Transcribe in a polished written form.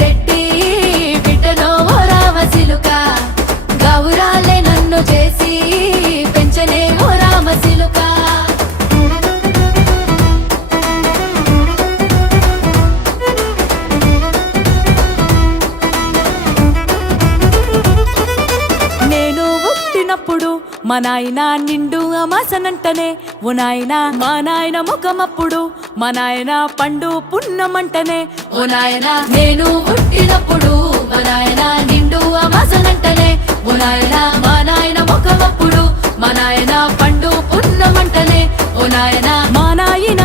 రెడ్డి బిడ్డనో ఓ రామసిలుక గౌరాలే నన్ను చేసి పెంచనే ఓ రామసిలుక నేను పుట్టినప్పుడు మా నాయన నిండు అమాసనంటనే ఓ నాయన మా నాయన ముఖమప్పుడు మా నాయన పండు పున్నమంటనే ఓ నాయన నేను పుట్టినప్పుడు మా నాయన నిండు అమాసనంటనే ఓ నాయన మా నాయన ముఖమప్పుడు మా నాయన పండు పున్నమంటనే ఓ నాయన మా నాయన